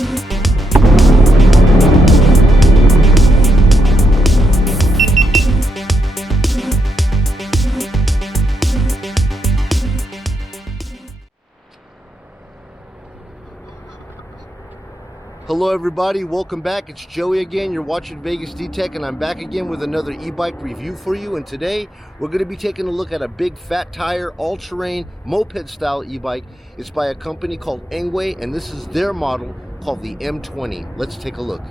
Hello everybody, welcome back. It's Joey again. You're watching VegasDtech and I'm back again with another e-bike review for you. And today we're going to be taking a look at a big fat tire all-terrain moped style e-bike. It's by a company called Engwe and this is their model called the M20. Let's take a look.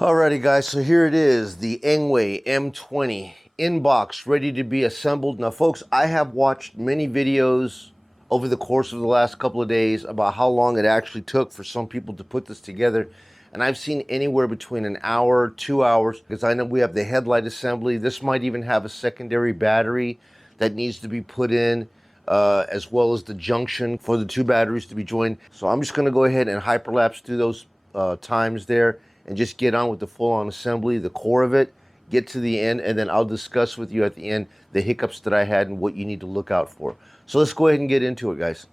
Alrighty guys, so here it is, the Engwe M20 in box, ready to be assembled. Now folks, I have watched many videos over the course of the last couple of days about how long it actually took for some people to put this together. And I've seen anywhere between an hour, 2 hours, because I know we have the headlight assembly. This might even have a secondary battery that needs to be put in, as well as the junction for the two batteries to be joined. So I'm just gonna go ahead and hyperlapse through those times there and just get on with the full-on assembly, the core of it, get to the end, and then I'll discuss with you at the end the hiccups that I had and what you need to look out for. So let's go ahead and get into it, guys.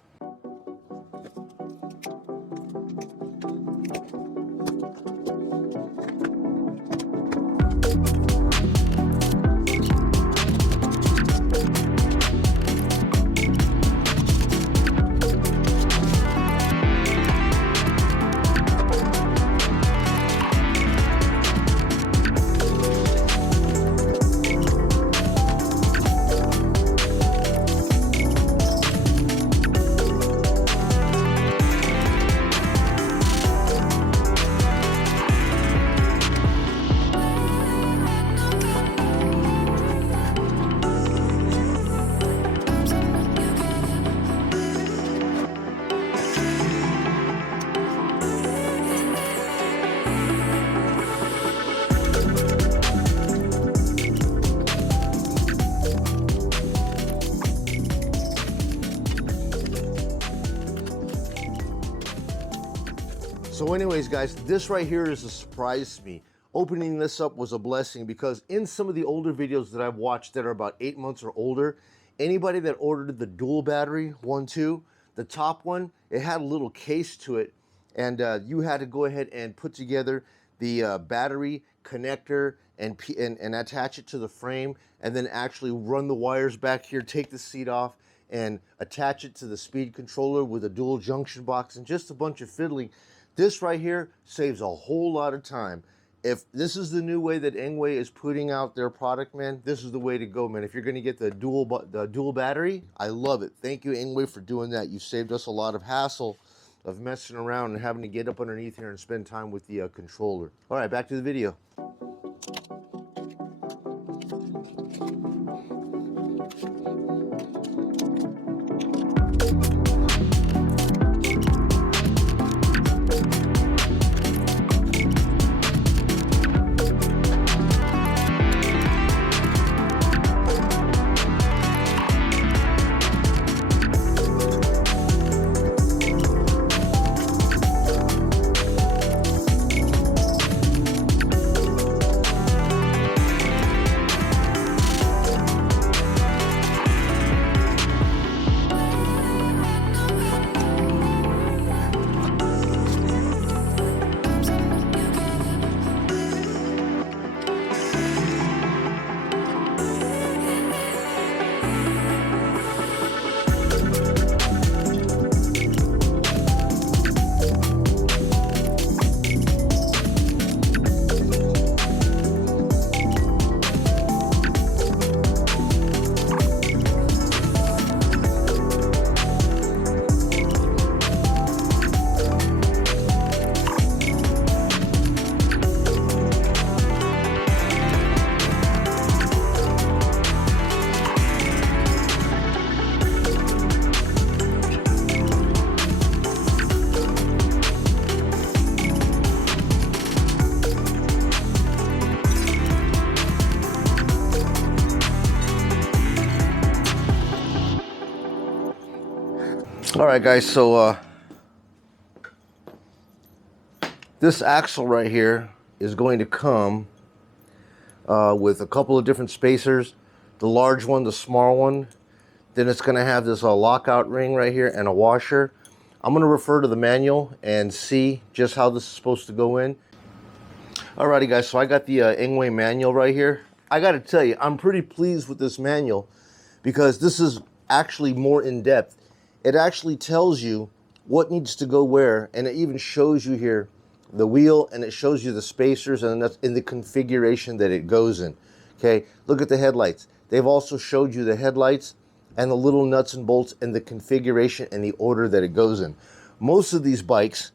So anyways, guys, this right here is a surprise to me. Opening this up was a blessing because in some of the older videos that I've watched that are about 8 months or older, anybody that ordered the dual battery 1-2, the top one, it had a little case to it, and you had to go ahead and put together the battery connector and attach it to the frame, and then actually run the wires back here, take the seat off, and attach it to the speed controller with a dual junction box and just a bunch of fiddling. This right here saves a whole lot of time. If this is the new way that Engwe is putting out their product, man, this is the way to go, man. If you're going to get the dual battery, I love it. Thank you, Engwe, for doing that. You've saved us a lot of hassle of messing around and having to get up underneath here and spend time with the controller. All right, back to the video. All right, guys, so this axle right here is going to come with a couple of different spacers, the large one, the small one. Then it's going to have this lockout ring right here and a washer. I'm going to refer to the manual and see just how this is supposed to go in. Alrighty, guys, so I got the Engwe manual right here. I got to tell you, I'm pretty pleased with this manual because this is actually more in depth. It actually tells you what needs to go where, and it even shows you here the wheel, and it shows you the spacers, and that's in the configuration that it goes in. Okay, look at the headlights. They've also showed you the headlights and the little nuts and bolts and the configuration and the order that it goes in. Most of these bikes,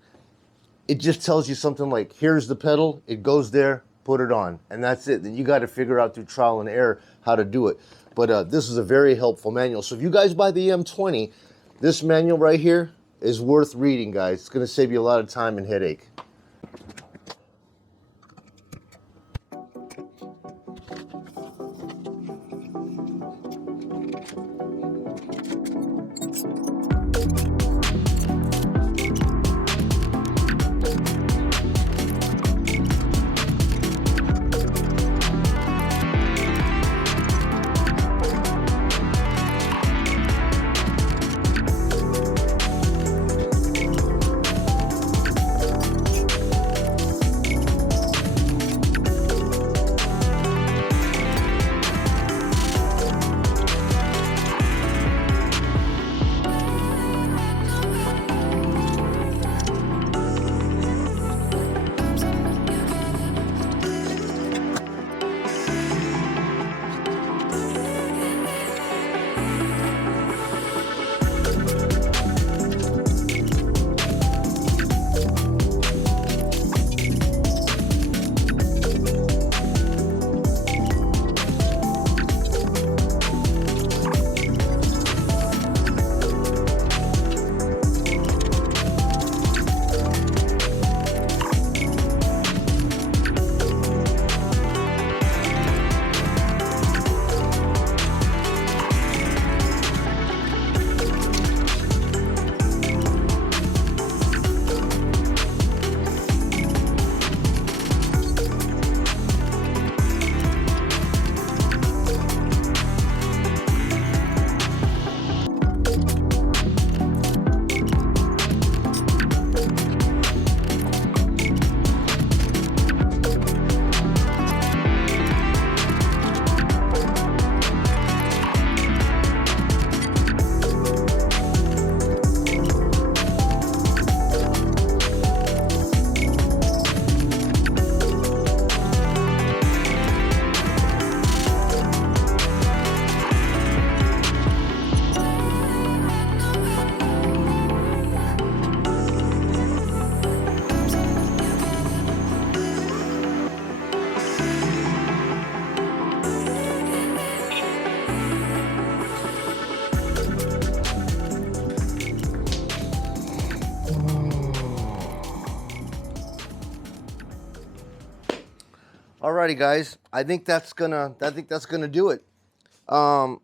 it just tells you something like, here's the pedal, it goes there, put it on, and that's it. Then you got to figure out through trial and error how to do it. But this is a very helpful manual. So if you guys buy the M20, this manual right here is worth reading, guys. It's going to save you a lot of time and headache. Alrighty, guys, I think that's gonna do it. I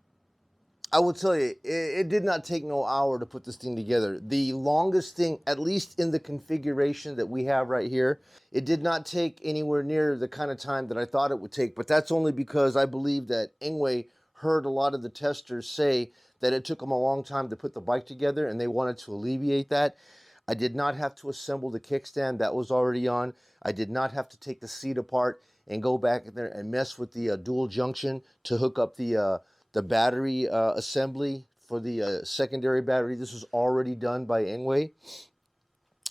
will tell you, it did not take no hour to put this thing together. The longest thing, at least in the configuration that we have right here, it did not take anywhere near the kind of time that I thought it would take, but that's only because I believe that Engwe heard a lot of the testers say that it took them a long time to put the bike together, and they wanted to alleviate that. I did not have to assemble the kickstand. That was already on. I did not have to take the seat apart and go back in there and mess with the dual junction to hook up the battery assembly for the secondary battery. This was already done by Engwe.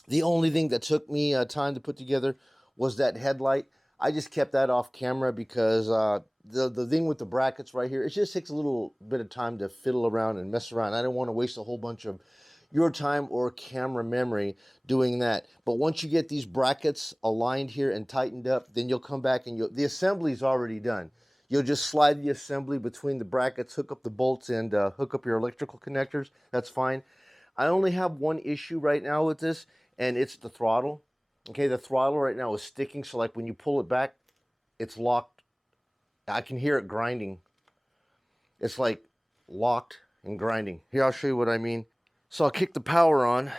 The only thing that took me time to put together was that headlight. I just kept that off camera because the thing with the brackets right here, it just takes a little bit of time to fiddle around and mess around. I didn't want to waste a whole bunch of your time or camera memory doing that. But once you get these brackets aligned here and tightened up, then you'll come back and the assembly's already done. You'll just slide the assembly between the brackets, hook up the bolts, and hook up your electrical connectors. That's fine. I only have one issue right now with this, and it's the throttle. Okay, the throttle right now is sticking, so like when you pull it back, it's locked. I can hear it grinding. It's like locked and grinding. Here, I'll show you what I mean. So I'll kick the power on,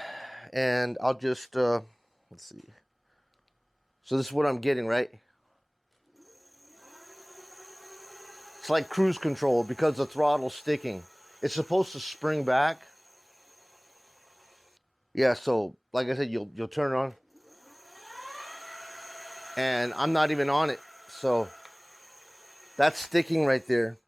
and I'll just, let's see. So this is what I'm getting, right? It's like cruise control because the throttle's sticking. It's supposed to spring back. Yeah, so like I said, you'll turn it on. And I'm not even on it. So that's sticking right there.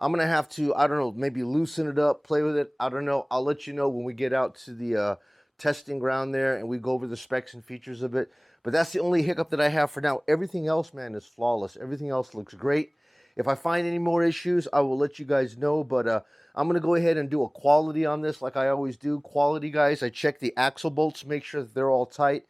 I'm gonna have to, I don't know, maybe loosen it up, play with it. I don't know. I'll let you know when we get out to the testing ground there and we go over the specs and features of it. But that's the only hiccup that I have for now. Everything else, man, is flawless. Everything else looks great. If I find any more issues, I will let you guys know. But I'm going to go ahead and do a quality on this like I always do. Quality, guys. I check the axle bolts, make sure that they're all tight.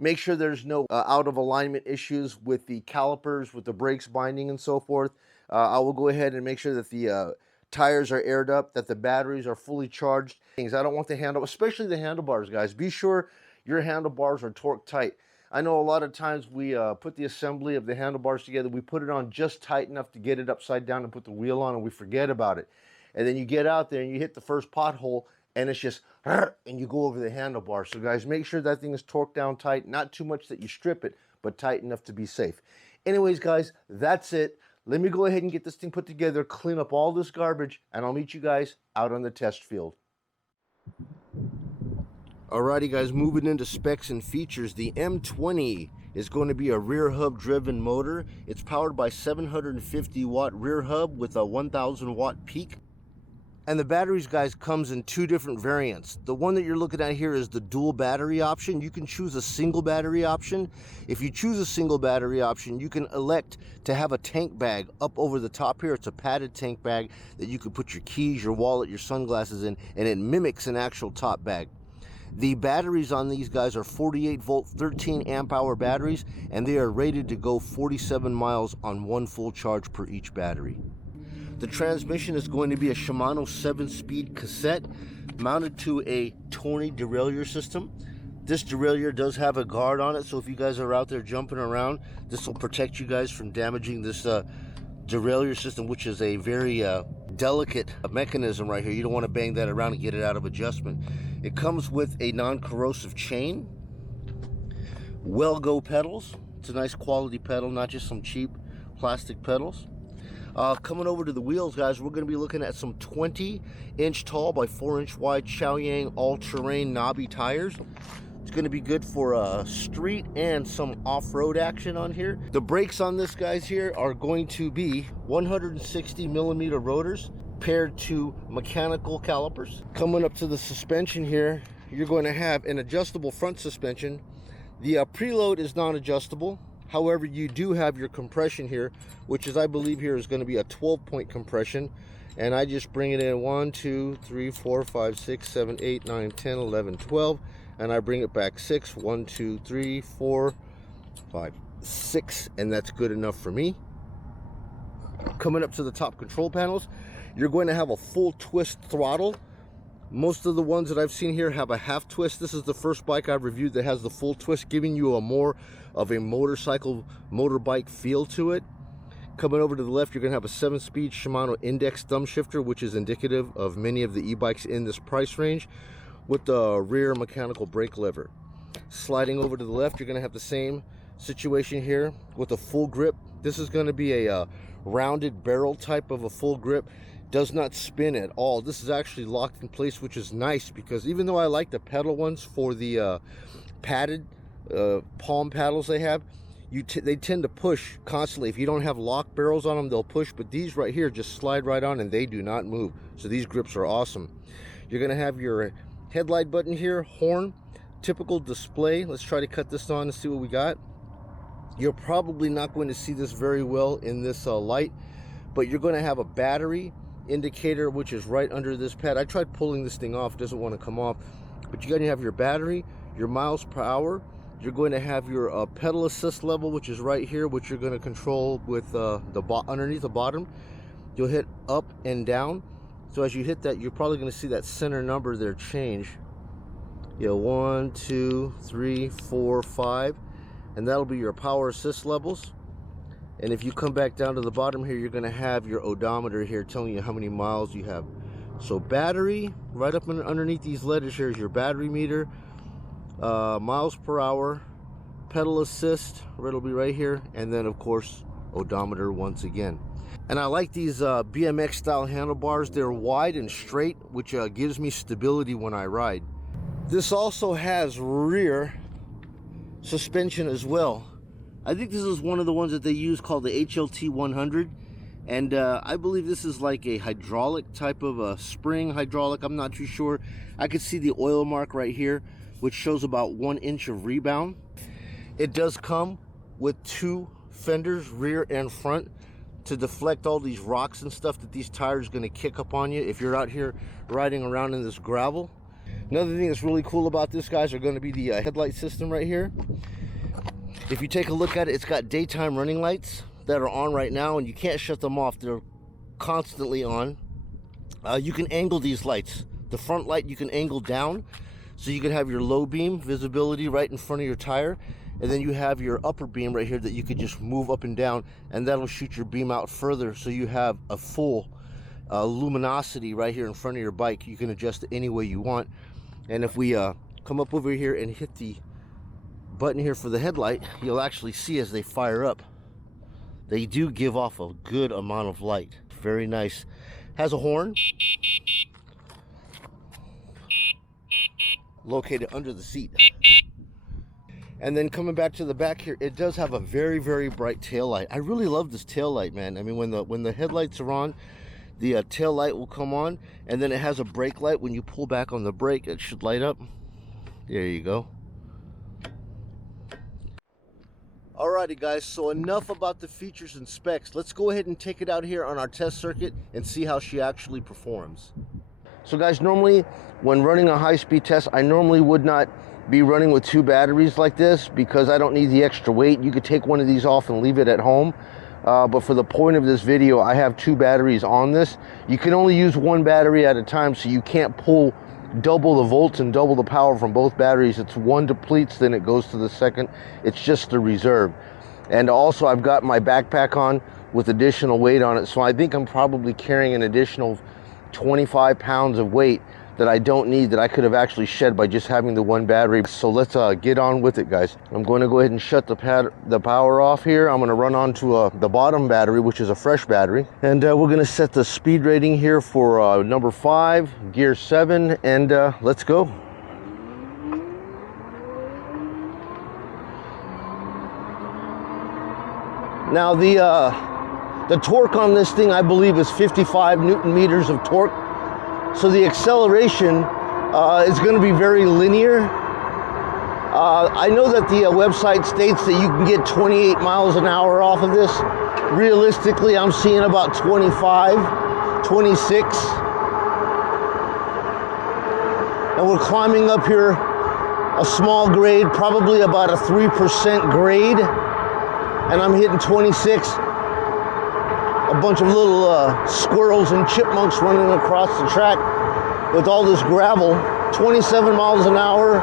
Make sure there's no out of alignment issues with the calipers, with the brakes binding and so forth. I will go ahead and make sure that the tires are aired up, that the batteries are fully charged. I don't want the handle, especially the handlebars, guys. Be sure your handlebars are torque tight. I know a lot of times we put the assembly of the handlebars together, we put it on just tight enough to get it upside down and put the wheel on, and we forget about it. And then you get out there and you hit the first pothole and it's just, and you go over the handlebar. So guys, make sure that thing is torqued down tight, not too much that you strip it, but tight enough to be safe. Anyways, guys, that's it. Let me go ahead and get this thing put together, clean up all this garbage, and I'll meet you guys out on the test field. Alrighty guys, moving into specs and features. The M20 is going to be a rear hub driven motor. It's powered by 750 watt rear hub with a 1000 watt peak. And the batteries, guys, comes in two different variants. The one that you're looking at here is the dual battery option. You can choose a single battery option. If you choose a single battery option, you can elect to have a tank bag up over the top here. It's a padded tank bag that you can put your keys, your wallet, your sunglasses in, and it mimics an actual top bag. The batteries on these guys are 48 volt, 13 amp hour batteries, and they are rated to go 47 miles on one full charge per each battery. The transmission is going to be a Shimano 7-speed cassette mounted to a Tony derailleur system. This derailleur does have a guard on it, so if you guys are out there jumping around, this will protect you guys from damaging this derailleur system, which is a very delicate mechanism right here. You don't want to bang that around and get it out of adjustment. It comes with a non-corrosive chain, Well-Go pedals. It's a nice quality pedal, not just some cheap plastic pedals. Coming over to the wheels, guys, we're going to be looking at some 20-inch tall by 4-inch wide Chaoyang all-terrain knobby tires. It's going to be good for street and some off-road action on here. The brakes on this, guys, here are going to be 160 millimeter rotors paired to mechanical calipers. Coming up to the suspension here, you're going to have an adjustable front suspension. The preload is non-adjustable. However, you do have your compression here, which is, I believe here is going to be a 12-point compression. And I just bring it in 1, 2, 3, 4, 5, 6, 7, 8, 9, 10, 11, 12. And I bring it back 6, 1, 2, 3, 4, 5, 6. And that's good enough for me. Coming up to the top control panels, you're going to have a full twist throttle. Most of the ones that I've seen here have a half twist. This is the first bike I've reviewed that has the full twist, giving you a more of a motorcycle, motorbike feel to it. Coming over to the left, you're going to have a 7-speed Shimano index thumb shifter, which is indicative of many of the e-bikes in this price range, with the rear mechanical brake lever. Sliding over to the left, you're going to have the same situation here with a full grip. This is going to be a rounded barrel type of a full grip. Does not spin at all. This is actually locked in place, which is nice, because even though I like the pedal ones for the padded palm paddles they have, they tend to push constantly. If you don't have lock barrels on them, they'll push, but these right here just slide right on and they do not move. So these grips are awesome. You're going to have your headlight button here, horn, typical display. Let's try to cut this on and see what we got. You're probably not going to see this very well in this light, but you're going to have a battery indicator, which is right under this pad. I tried pulling this thing off, it doesn't want to come off, but you're going to have your battery, your miles per hour. You're going to have your pedal assist level, which is right here, which you're going to control with underneath the bottom. You'll hit up and down. So as you hit that, you're probably going to see that center number there change. 1, 2, 3, 4, 5, and that'll be your power assist levels. And if you come back down to the bottom here, you're going to have your odometer here telling you how many miles you have. So battery, right up underneath these letters here is your battery meter, miles per hour, pedal assist, it'll be right here, and then of course odometer once again. And I like these BMX style handlebars. They're wide and straight, which gives me stability when I ride. This also has rear suspension as well. I think this is one of the ones that they use called the HLT 100, and I believe this is like a hydraulic type of a spring hydraulic. I'm not too sure. I could see the oil mark right here, which shows about 1 inch of rebound. It does come with 2 fenders, rear and front, to deflect all these rocks and stuff that these tires are going to kick up on you if you're out here riding around in this gravel. Another thing that's really cool about this, guys, are going to be the headlight system right here. If you take a look at it, it's got daytime running lights that are on right now, and you can't shut them off. They're constantly on. You can angle these lights. The front light you can angle down, so you can have your low beam visibility right in front of your tire, and then you have your upper beam right here that you could just move up and down, and that'll shoot your beam out further, so you have a full luminosity right here in front of your bike. You can adjust it any way you want. And if we come up over here and hit the button here for the headlight, you'll actually see as they fire up, they do give off a good amount of light. Very nice. Has a horn located under the seat. And then coming back to the back here, it does have a very, very bright tail light. I really love this tail light, man. I mean, when the headlights are on, the tail light will come on, and then it has a brake light. When you pull back on the brake, it should light up. There you go. Alrighty guys, so enough about the features and specs. Let's go ahead and take it out here on our test circuit and see how she actually performs. So guys, normally when running a high-speed test, I normally would not be running with 2 batteries like this because I don't need the extra weight. You could take one of these off and leave it at home. But for the point of this video, I have 2 batteries on this. You can only use 1 battery at a time, so you can't pull double the volts and double the power from both batteries. It's one depletes, then it goes to the second. It's just a reserve. And also I've got my backpack on with additional weight on it, so I think I'm probably carrying an additional 25 pounds of weight that I don't need, that I could have actually shed by just having the 1 battery. So let's get on with it, guys. I'm going to go ahead and shut the power off here. I'm going to run on to the bottom battery, which is a fresh battery, and we're going to set the speed rating here for number 5, gear 7, and let's go. Now the torque on this thing, I believe, is 55 Newton meters of torque. So the acceleration is going to be very linear. I know that the website states that you can get 28 miles an hour off of this. Realistically, I'm seeing about 25, 26. And we're climbing up here a small grade, probably about a 3% grade. And I'm hitting 26. A bunch of little squirrels and chipmunks running across the track with all this gravel. 27 miles an hour.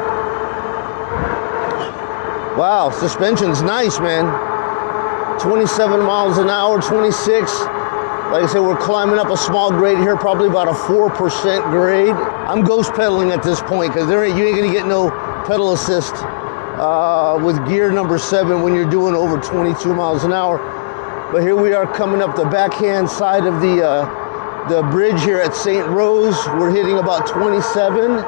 Wow, suspension's nice, man. 27 miles an hour, 26. Like I said, we're climbing up a small grade here, probably about a 4% grade. I'm ghost pedaling at this point because you ain't gonna get no pedal assist with gear number 7 when you're doing over 22 miles an hour. But here we are coming up the backhand side of the bridge here at St. Rose. We're hitting about 27.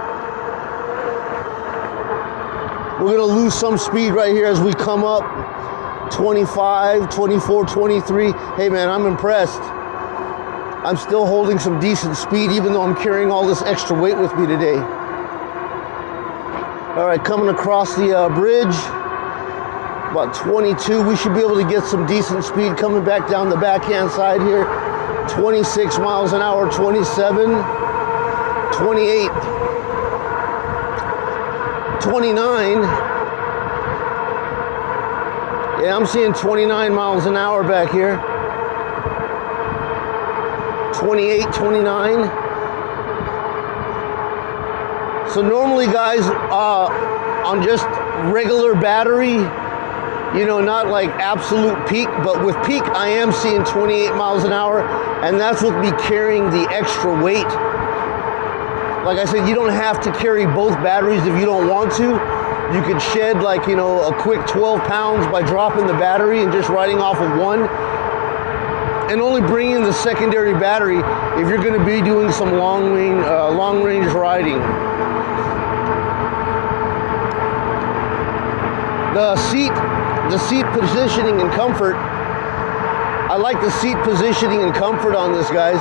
We're gonna lose some speed right here as we come up. 25, 24, 23. Hey man, I'm impressed. I'm still holding some decent speed even though I'm carrying all this extra weight with me today. All right, coming across the bridge. About 22, we should be able to get some decent speed coming back down the backhand side here. 26 miles an hour, 27, 28, 29. Yeah, I'm seeing 29 miles an hour back here. 28, 29. So normally, guys, on just regular battery, you know, not like absolute peak, but with peak, I am seeing 28 miles an hour, and that's with me carrying the extra weight Like I said, you don't have to carry both batteries if you don't want to. You could shed like, you know, a quick 12 pounds by dropping the battery and just riding off of one, and only bringing the secondary battery if you're going to be doing some long range riding. The seat positioning and comfort. I like the seat positioning and comfort on this, guys.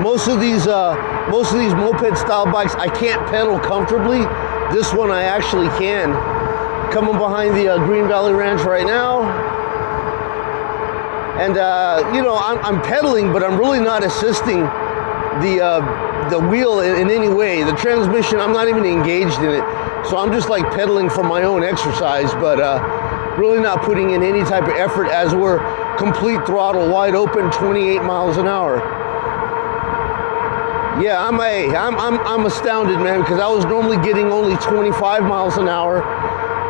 Most of these moped style bikes, I can't pedal comfortably. This one I actually can. Coming behind the Green Valley Ranch right now. And you know, I'm pedaling, but I'm really not assisting the wheel in any way. The transmission, I'm not even engaged in it. So I'm just like pedaling for my own exercise, but really not putting in any type of effort as we're complete throttle, wide open, 28 miles an hour. Yeah, I'm astounded, man, because I was normally getting only 25 miles an hour,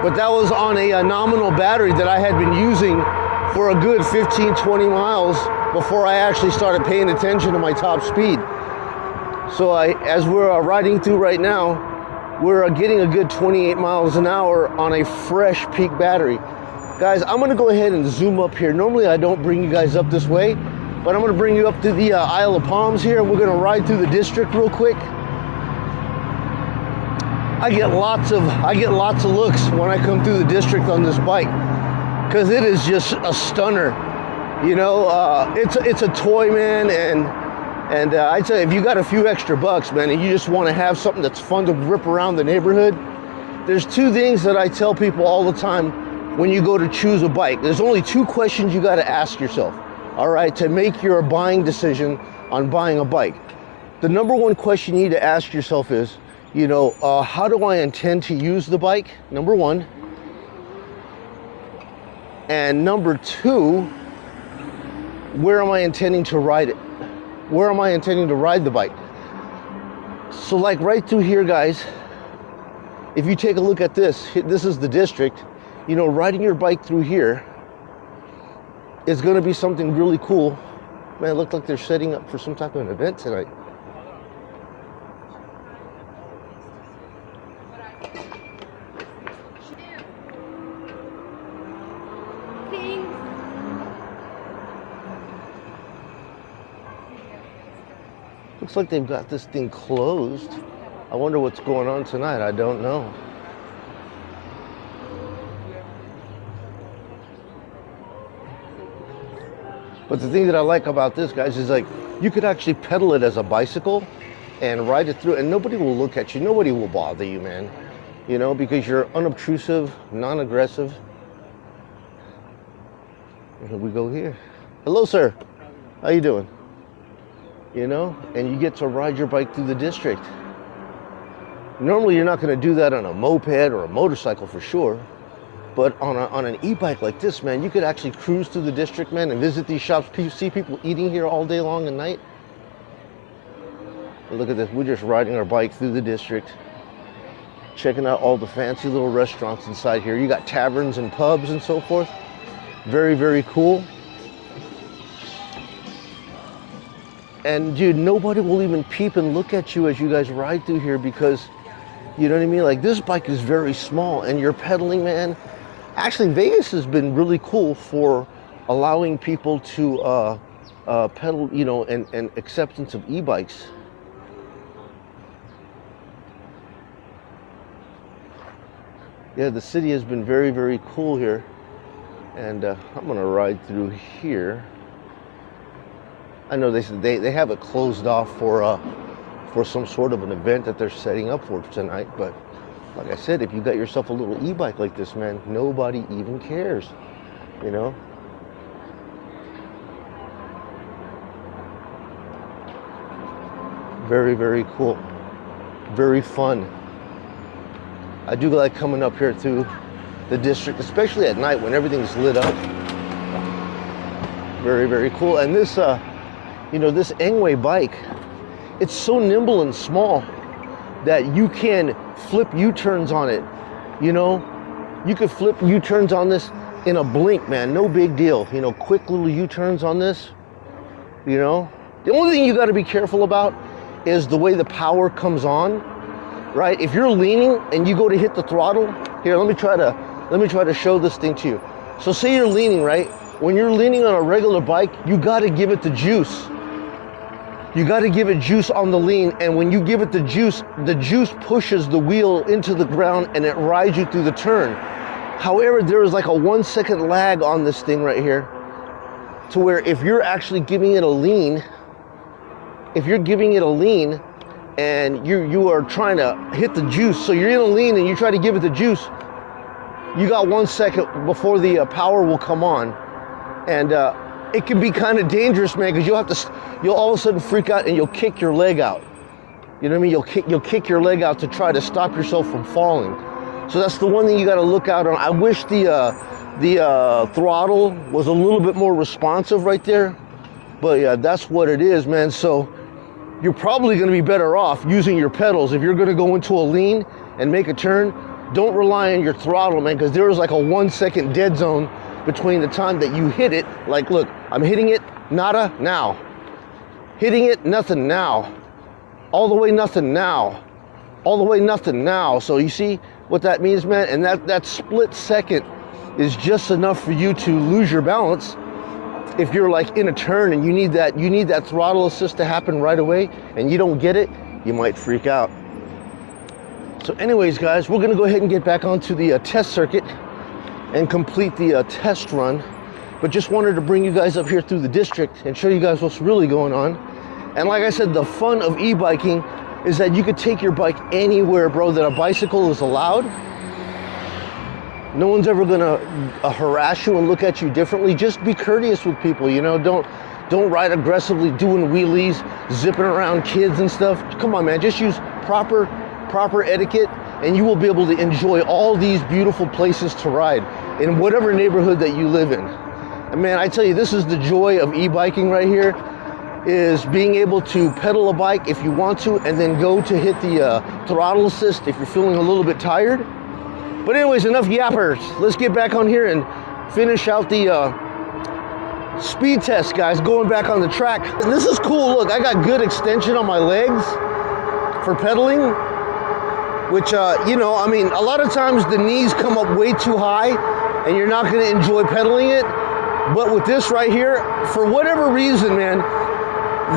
but that was on a nominal battery that I had been using for a good 15, 20 miles before I actually started paying attention to my top speed. So as we're riding through right now, we're getting a good 28 miles an hour on a fresh peak battery. Guys, I'm gonna go ahead and zoom up here. Normally I don't bring you guys up this way, but I'm gonna bring you up to the Isle of Palms here. We're gonna ride through the district real quick. I get lots of looks when I come through the district on this bike, because it is just a stunner. You know, it's a toy, man, and I tell you, if you got a few extra bucks, man, and you just want to have something that's fun to rip around the neighborhood, there's two things that I tell people all the time when you go to choose a bike. There's only two questions you got to ask yourself, all right, to make your buying decision on buying a bike. The number one question you need to ask yourself is, you know, how do I intend to use the bike? Number one. And number two, where am I intending to ride it? Where am I intending to ride the bike? So like right through here, guys, if you take a look at this, this is the district. You know, riding your bike through here is gonna be something really cool. Man, it looked like they're setting up for some type of an event tonight. Looks like they've got this thing closed. I wonder what's going on tonight. I don't know. But the thing that I like about this, guys, is like you could actually pedal it as a bicycle and ride it through, and nobody will look at you. Nobody will bother you, man. You know, because you're unobtrusive, non-aggressive. And here we go here. Hello, sir. How you doing? You know, and you get to ride your bike through the district. Normally you're not going to do that on a moped or a motorcycle for sure, but on an e-bike like this, man, you could actually cruise through the district, man, and visit these shops. See people eating here all day long and night. And look at this, we're just riding our bike through the district, checking out all the fancy little restaurants inside here. You got taverns and pubs and so forth. Very, very cool. And dude, nobody will even peep and look at you as you guys ride through here, because, you know what I mean? Like, this bike is very small and you're pedaling, man. Actually, Vegas has been really cool for allowing people to pedal, you know, and acceptance of e-bikes. Yeah, the city has been very, very cool here. And I'm gonna ride through here. I know they have it closed off for some sort of an event that they're setting up for tonight, but like I said, if you got yourself a little e-bike like this, man, nobody even cares, you know? Very, very cool. Very fun. I do like coming up here to the district, especially at night when everything's lit up. Very, very cool. And this, you know, this Engwe bike, it's so nimble and small that you can flip U-turns on it. You know, you could flip U-turns on this in a blink, man. No big deal. You know, quick little U-turns on this, you know. The only thing you got to be careful about is the way the power comes on, right? If you're leaning and you go to hit the throttle, here, let me try to show this thing to you. So say you're leaning, right? When you're leaning on a regular bike, you got to give it the juice. You got to give it juice on the lean, and when you give it the juice pushes the wheel into the ground and it rides you through the turn. However, there is like a 1 second lag on this thing right here, to where if you're actually giving it a lean, and you are trying to hit the juice, so you're in a lean and you try to give it the juice, you got 1 second before the power will come on. And it can be kind of dangerous, man, because you'll all of a sudden freak out and you'll kick your leg out. You know what I mean? You'll kick your leg out to try to stop yourself from falling. So that's the one thing you got to look out on. I wish the throttle was a little bit more responsive right there, but yeah, that's what it is, man. So you're probably going to be better off using your pedals. If you're going to go into a lean and make a turn, don't rely on your throttle, man, because there is like a 1 second dead zone between the time that you hit it. Like, look, I'm hitting it, nada, now. Hitting it, nothing, now. All the way, nothing, now. All the way, nothing, now. So you see what that means, man? And that split second is just enough for you to lose your balance. If you're like in a turn and you need that throttle assist to happen right away and you don't get it, you might freak out. So anyways, guys, we're gonna go ahead and get back onto the test circuit and complete the test run, but just wanted to bring you guys up here through the district and show you guys what's really going on. And like I said, the fun of e-biking is that you could take your bike anywhere, bro, that a bicycle is allowed. No one's ever gonna harass you and look at you differently. Just be courteous with people, you know. Don't ride aggressively doing wheelies, zipping around kids and stuff. Come on, man, just use proper etiquette, and you will be able to enjoy all these beautiful places to ride in whatever neighborhood that you live in. And man, I tell you, this is the joy of e-biking right here, is being able to pedal a bike if you want to, and then go to hit the throttle assist if you're feeling a little bit tired. But anyways, enough yappers. Let's get back on here and finish out the speed test, guys, going back on the track. And this is cool. Look, I got good extension on my legs for pedaling, which, you know, I mean, a lot of times the knees come up way too high and you're not going to enjoy pedaling it. But with this right here, for whatever reason, man,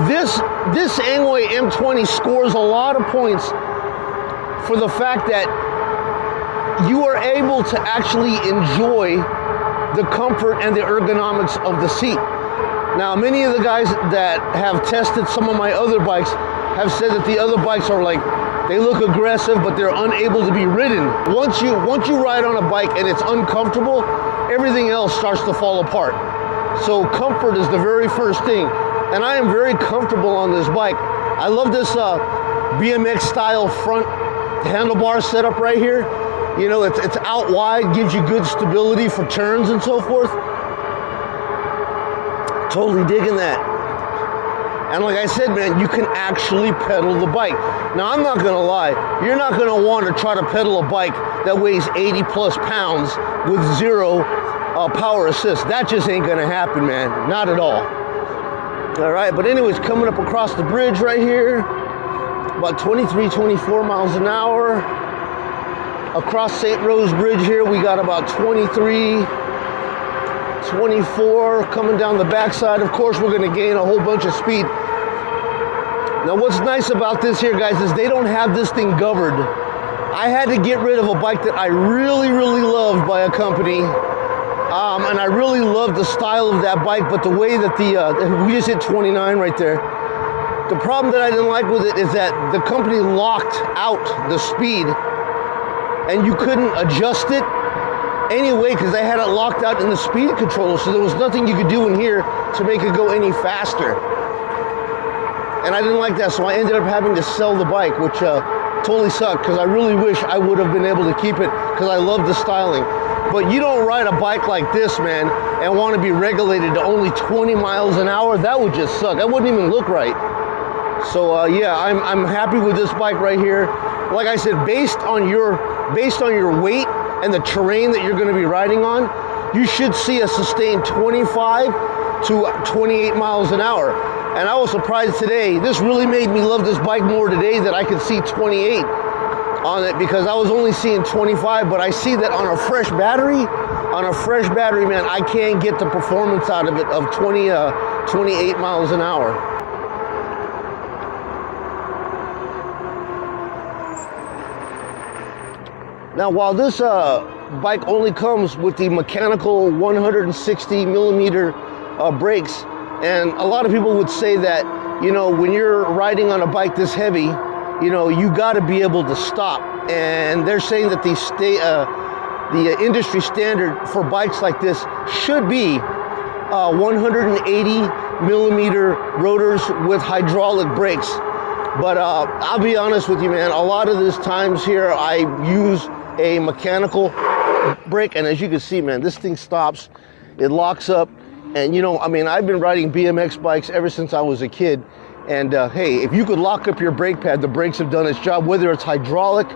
this Engwe M20 scores a lot of points for the fact that you are able to actually enjoy the comfort and the ergonomics of the seat. Now, many of the guys that have tested some of my other bikes have said that the other bikes are like, they look aggressive, but they're unable to be ridden. Once you ride on a bike and it's uncomfortable, everything else starts to fall apart. So comfort is the very first thing. And I am very comfortable on this bike. I love this BMX style front handlebar setup right here. You know, it's out wide, gives you good stability for turns and so forth. Totally digging that. And like I said, man, you can actually pedal the bike. Now, I'm not gonna lie, you're not gonna want to try to pedal a bike that weighs 80 plus pounds with zero power assist. That just ain't gonna happen, man, not at all. All right, but anyways, coming up across the bridge right here, about 23, 24 miles an hour. Across St. Rose Bridge here, we got about 23, 24 coming down the backside. Of course, we're gonna gain a whole bunch of speed. Now, what's nice about this here, guys, is they don't have this thing governed. I had to get rid of a bike that I really, really loved by a company. And I really loved the style of that bike, but the way that we just hit 29 right there. The problem that I didn't like with it is that the company locked out the speed and you couldn't adjust it anyway because they had it locked out in the speed controller, so there was nothing you could do in here to make it go any faster. And I didn't like that, so I ended up having to sell the bike, which totally sucked because I really wish I would have been able to keep it because I love the styling. But you don't ride a bike like this, man, and want to be regulated to only 20 miles an hour. That would just suck. That wouldn't even look right. So yeah, I'm happy with this bike right here. Like I said, based on your weight and the terrain that you're going to be riding on, you should see a sustained 25 to 28 miles an hour. And I was surprised today. This really made me love this bike more today that I could see 28 on it, because I was only seeing 25, but I see that on a fresh battery, man, I can't get the performance out of it of 28 miles an hour. Now, while this bike only comes with the mechanical 160 millimeter brakes, and a lot of people would say that, you know, when you're riding on a bike this heavy, you know, you got to be able to stop. And they're saying that the industry standard for bikes like this should be 180 millimeter rotors with hydraulic brakes. But I'll be honest with you, man, a lot of these times here I use a mechanical brake, and as you can see, man, this thing stops, it locks up. And you know, I mean, I've been riding BMX bikes ever since I was a kid. And hey, if you could lock up your brake pad, the brakes have done its job, whether it's hydraulic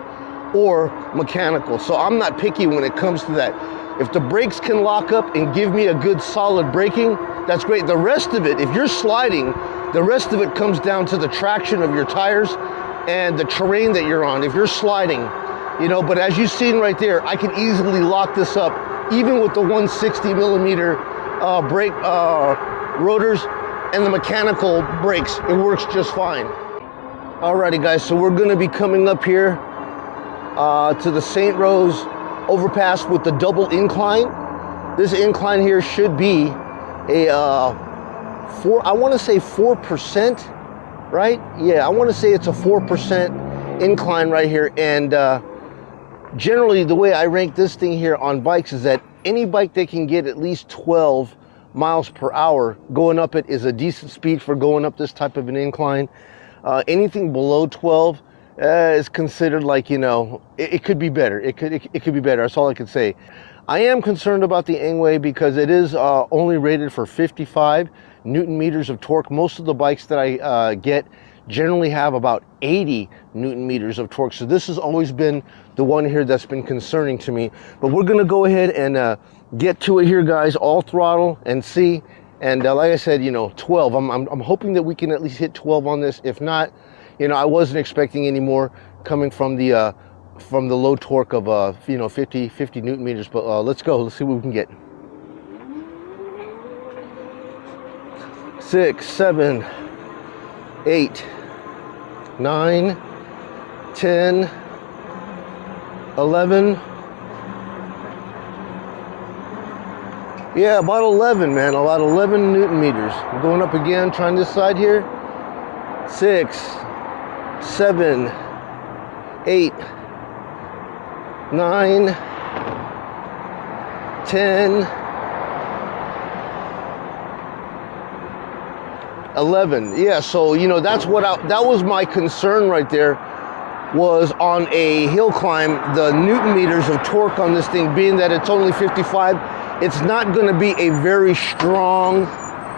or mechanical. So I'm not picky when it comes to that. If the brakes can lock up and give me a good solid braking, that's great. The rest of it, if you're sliding, the rest of it comes down to the traction of your tires and the terrain that you're on. If you're sliding, you know, but as you've seen right there, I can easily lock this up, even with the 160 millimeter brake rotors and the mechanical brakes. It works just fine. Alrighty guys, so we're gonna be coming up here to the St. Rose overpass with the double incline. This incline here should be a I want to say 4%, right? Yeah, I want to say it's a 4% incline right here. And generally the way I rank this thing here on bikes is that any bike that can get at least 12 miles per hour going up it is a decent speed for going up this type of an incline. Anything below 12 is considered like, you know, it could be better. It could be better. That's all I can say. I am concerned about the Engwe because it is only rated for 55 Newton meters of torque. Most of the bikes that I get generally have about 80 Newton meters of torque. So this has always been the one here that's been concerning to me. But we're gonna go ahead and get to it here, guys, all throttle and see. And like I said, you know, 12. I'm hoping that we can at least hit 12 on this. If not, you know, I wasn't expecting any more coming from the low torque of you know, 50 Newton meters. But let's go. Let's see what we can get. 6, 7, 8, 9, 10, 11. Yeah, about 11, man. About 11 Newton meters. I'm going up again, trying this side here. 6, 7, 8, 9, 10, 11. Yeah, so you know, that's what that was my concern right there, was on a hill climb, the Newton meters of torque on this thing, being that it's only 55, it's not going to be a very strong,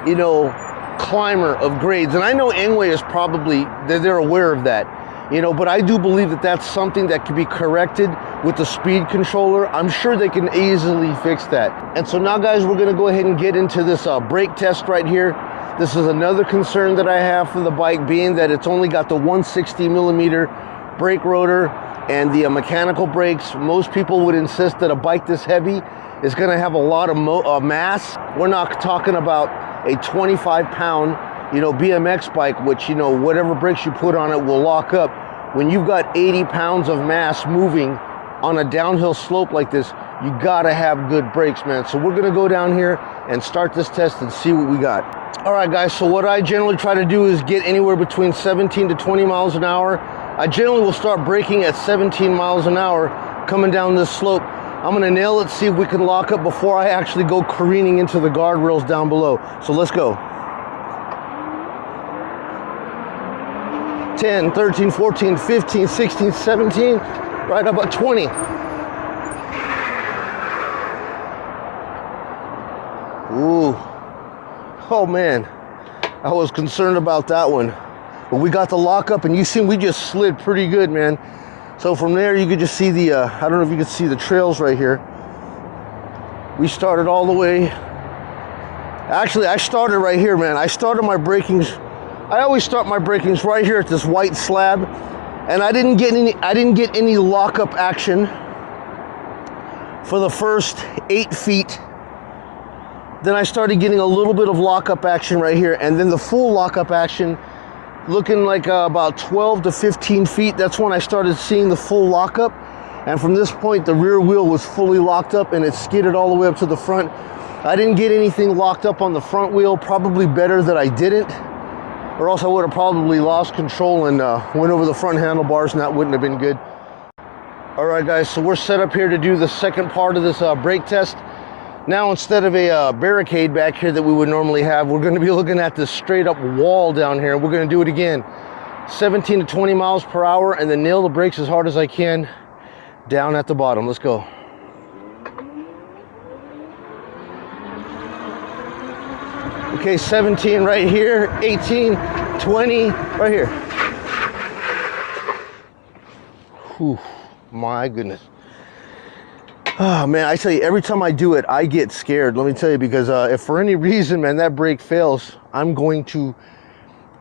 you know, climber of grades. And I know Engwe is probably, they're aware of that, you know, but I do believe that that's something that can be corrected with the speed controller. I'm sure they can easily fix that. And so now, guys, we're going to go ahead and get into this brake test right here. This is another concern that I have for the bike, being that it's only got the 160 millimeter brake rotor and the mechanical brakes. Most people would insist that a bike this heavy is going to have a lot of mass. We're not talking about a 25-pound, you know, BMX bike, which, you know, whatever brakes you put on it will lock up. When you've got 80 pounds of mass moving on a downhill slope like this, you gotta have good brakes, man. So we're gonna go down here and start this test and see what we got. All right, guys, so what I generally try to do is get anywhere between 17 to 20 miles an hour. I generally will start braking at 17 miles an hour coming down this slope. I'm gonna nail it, see if we can lock up before I actually go careening into the guardrails down below. So let's go. 10, 13, 14, 15, 16, 17, right up at 20. Ooh, oh man, I was concerned about that one. But we got the lock up, and you see we just slid pretty good, man. So from there you could just see the, I don't know if you could see the trails right here. We started all the way. Actually, I started right here, man. I started my braking I always start my brakings right here at this white slab, and I didn't get any lockup action for the first 8 feet. Then I started getting a little bit of lockup action right here, and then the full lockup action looking like about 12 to 15 feet. That's when I started seeing the full lockup, and from this point the rear wheel was fully locked up and it skidded all the way up to the front. I didn't get anything locked up on the front wheel. Probably better that I didn't, or else I would have probably lost control and went over the front handlebars, and that wouldn't have been good. All right guys, so we're set up here to do the second part of this brake test. Now, instead of a barricade back here that we would normally have, we're going to be looking at this straight up wall down here. We're going to do it again, 17 to 20 miles per hour, and then nail the brakes as hard as I can down at the bottom. Let's go. Okay, 17 right here, 18, 20 right here. Whew, my goodness. Oh man, I tell you, every time I do it, I get scared. Let me tell you, because if for any reason, man, that brake fails, I'm going to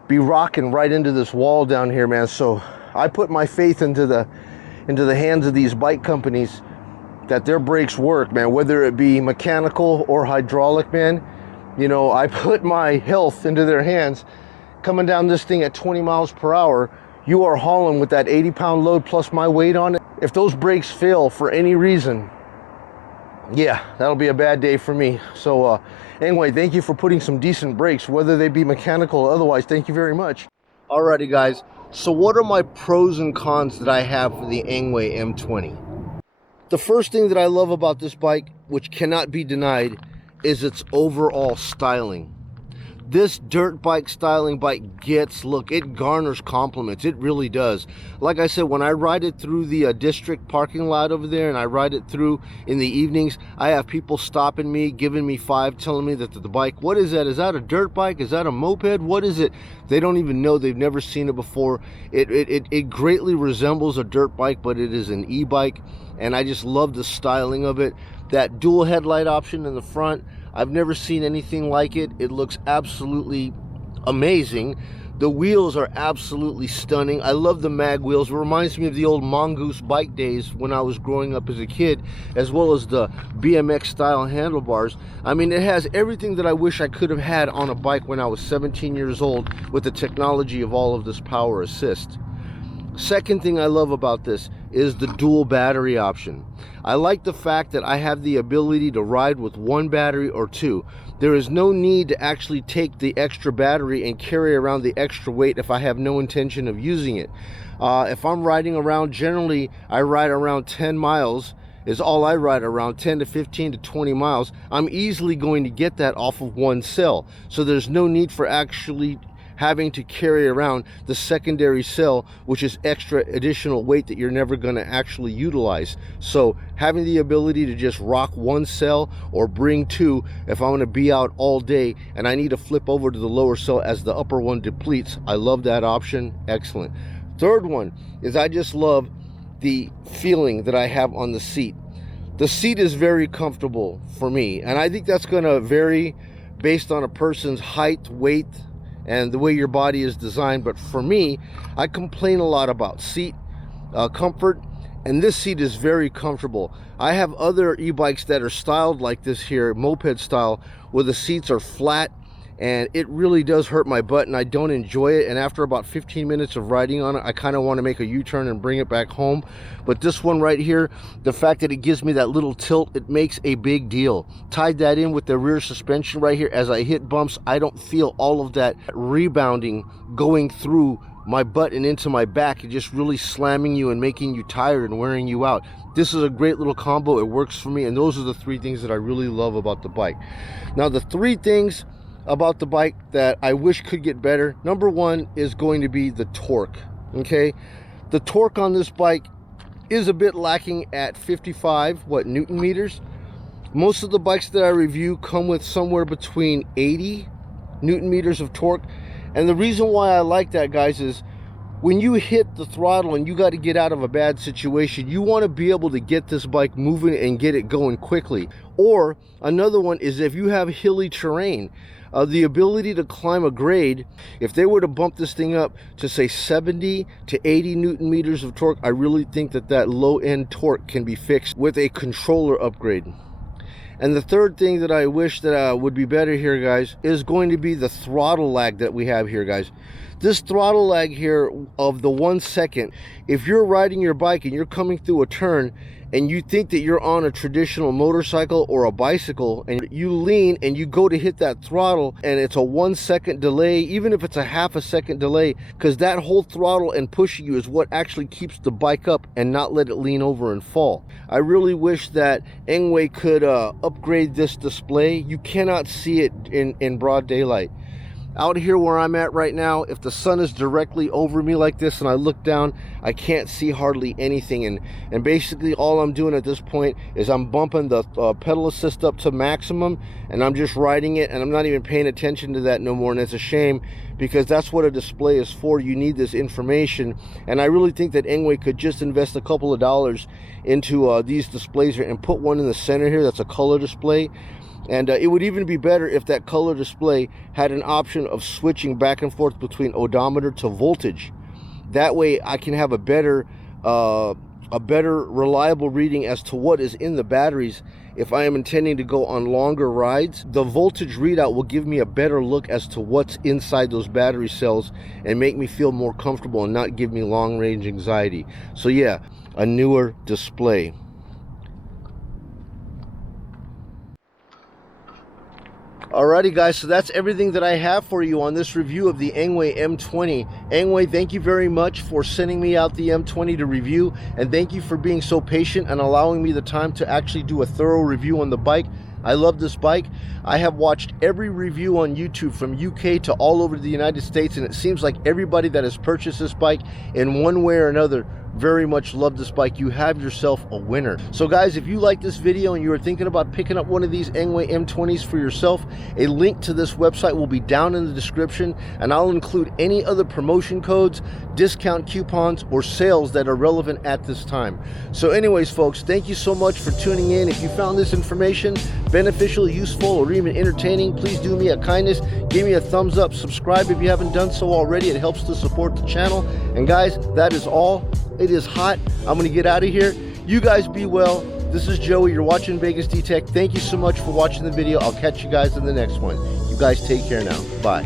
be rocking right into this wall down here, man. So I put my faith into the hands of these bike companies that their brakes work, man, whether it be mechanical or hydraulic, man. You know, I put my health into their hands. Coming down this thing at 20 miles per hour, you are hauling with that 80-pound load plus my weight on it. If those brakes fail for any reason, yeah, that'll be a bad day for me. So anyway, thank you for putting some decent brakes, whether they be mechanical or otherwise. Thank you very much. Alrighty guys, so what are my pros and cons that I have for the Engwe M20? The first thing that I love about this bike, which cannot be denied, is its overall styling. This dirt bike styling bike gets, look, it garners compliments. It really does. Like I said, when I ride it through the district parking lot over there, and I ride it through in the evenings, I have people stopping me, giving me five, telling me that the bike, what is that? Is that a dirt bike? Is that a moped? What is it? They don't even know. They've never seen it before. It greatly resembles a dirt bike, but it is an e-bike, and I just love the styling of it. That dual headlight option in the front, I've never seen anything like it. It looks absolutely amazing. The wheels are absolutely stunning. I love the mag wheels. It reminds me of the old Mongoose bike days when I was growing up as a kid, as well as the BMX style handlebars. I mean, it has everything that I wish I could have had on a bike when I was 17 years old with the technology of all of this power assist. Second thing I love about this is the dual battery option. I like the fact that I have the ability to ride with one battery or two. There is no need to actually take the extra battery and carry around the extra weight if I have no intention of using it. If I'm riding around, generally I ride around 10 miles is all I ride around, 10 to 15 to 20 miles. I'm easily going to get that off of one cell. So there's no need for actually having to carry around the secondary cell, which is extra additional weight that you're never going to actually utilize. So having the ability to just rock one cell or bring two if I want to be out all day and I need to flip over to the lower cell as the upper one depletes, I love that option. Excellent. Third one is I just love the feeling that I have on the seat. The seat is very comfortable for me, and I think that's going to vary based on a person's height, weight, and the way your body is designed. But for me, I complain a lot about seat comfort, and this seat is very comfortable. I have other e-bikes that are styled like this here, moped style, where the seats are flat, and it really does hurt my butt, and I don't enjoy it. And after about 15 minutes of riding on it, I kind of want to make a U-turn and bring it back home. But this one right here, the fact that it gives me that little tilt, it makes a big deal. Tied that in with the rear suspension right here, as I hit bumps, I don't feel all of that rebounding going through my butt and into my back, and just really slamming you and making you tired and wearing you out. This is a great little combo. It works for me, and those are the three things that I really love about the bike. Now, the three things about the bike that I wish could get better, number one is going to be the torque. Okay, the torque on this bike is a bit lacking at 55 Newton meters. Most of the bikes that I review come with somewhere between 80 Newton meters of torque, and the reason why I like that, guys, is when you hit the throttle and you got to get out of a bad situation, you want to be able to get this bike moving and get it going quickly. Or another one is if you have hilly terrain, the ability to climb a grade. If they were to bump this thing up to say 70 to 80 Newton meters of torque, I really think that that low end torque can be fixed with a controller upgrade. And the third thing that I wish that would be better here, guys, is going to be the throttle lag that we have here, guys. This throttle lag here of the 1 second, if you're riding your bike and you're coming through a turn and you think that you're on a traditional motorcycle or a bicycle and you lean and you go to hit that throttle and it's a 1 second delay, even if it's a half a second delay, because that whole throttle and pushing you is what actually keeps the bike up and not let it lean over and fall. I really wish that Engwe could upgrade this display. You cannot see it in broad daylight. Out here where I'm at right now, if the sun is directly over me like this and I look down, I can't see hardly anything. And basically all I'm doing at this point is I'm bumping the pedal assist up to maximum and I'm just riding it, and I'm not even paying attention to that no more. And it's a shame, because that's what a display is for. You need this information, and I really think that Engwe could just invest a couple of dollars into these displays here and put one in the center here that's a color display. And it would even be better if that color display had an option of switching back and forth between odometer to voltage. That way I can have a better reliable reading as to what is in the batteries. If I am intending to go on longer rides, the voltage readout will give me a better look as to what's inside those battery cells and make me feel more comfortable and not give me long range anxiety. So yeah, a newer display. Alrighty guys, so that's everything that I have for you on this review of the Engwe M20. Engwe, thank you very much for sending me out the M20 to review, and thank you for being so patient and allowing me the time to actually do a thorough review on the bike. I love this bike. I have watched every review on YouTube from UK to all over the United States, and it seems like everybody that has purchased this bike in one way or another very much love this bike. You have yourself a winner. So guys, if you like this video and you are thinking about picking up one of these Engwe M20s for yourself, a link to this website will be down in the description, and I'll include any other promotion codes, discount coupons, or sales that are relevant at this time. So anyways folks, thank you so much for tuning in. If you found this information beneficial, useful, or even entertaining, please do me a kindness, give me a thumbs up, subscribe if you haven't done so already. It helps to support the channel. And guys, that is all. It is hot. I'm gonna get out of here. You guys be well. This is Joey. You're watching VegasDtech. Thank you so much for watching the video. I'll catch you guys in the next one. You guys take care now. Bye.